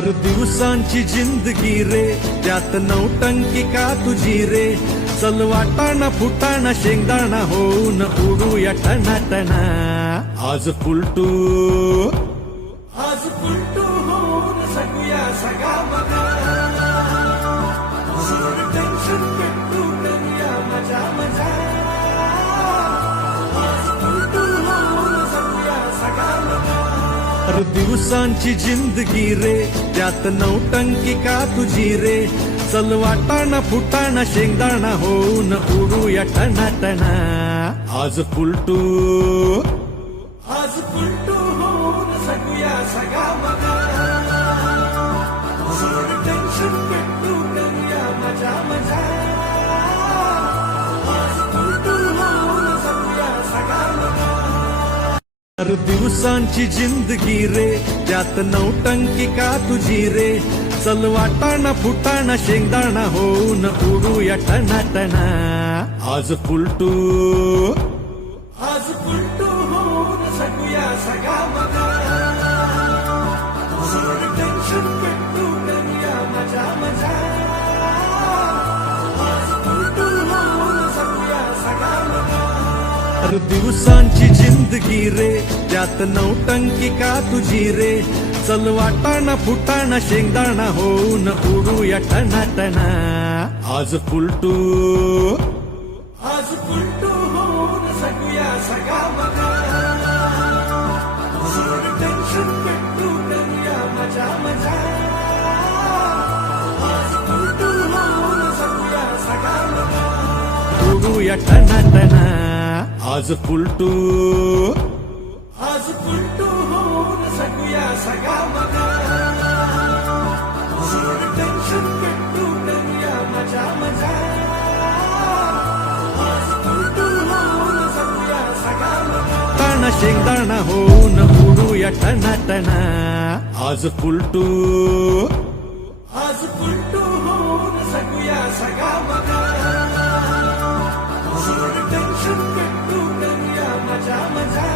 हर दिवसांची जिंदगी रे त्यात नौटंकी का तुझी रे चल वाटाणा फुटाणा शेंगदाणा होऊन उडूया टनाटना आज फुलटू होऊन सगूया सगा बघा टेन्शन पेटू करूया मजा मजा आज फुलटू होऊन सगूया सगा बघा हर दिवसांची जिंदगी रे त्यात नौटंकी का तुझी रे चल वाटाणा फुटाणा शेंगदाणा होऊन उडूया टनाटना आज फुलटू होऊन सगूया सगा बघा टेन्शन पेटू करूया मजा मजा आज फुलटू होऊन सगूया सगा बघा हर दिवसांची जिंदगी रे त्यात नौटंकी का तुझी रे चल वाटाणा फुटाणा शेंगदाणा होऊन उडूया टनाटना आज फुलटू होऊन सगूया सगा बघा टेन्शन पेटू करूया मजा मजा आज फुलटू होऊन सगूया सगा बघा हर दिवसांची जिंदगी रे त्यात नौटंकी का तुझी रे चल वाटाणा फुटाणा शेंगदाणा होऊन उडूया टनाटना आज फुलटू होऊन सगूया सगा बघा टेन्शन पेटू करूया मजा मजा आज फुलटू होऊन सगूया सगा बघा उडूया टनाटना आज फुलटू होऊन सगूया सगा बघा टेन्शन पेटू करूया मजा मजा आज फुलटू होऊन सगूया सगा बघा ताणा शेंगदाणा होऊन उडूया टनाटना आज फुलटू होऊन सगूया सगा बघा टेन्शन पेटू करूया मजा मजा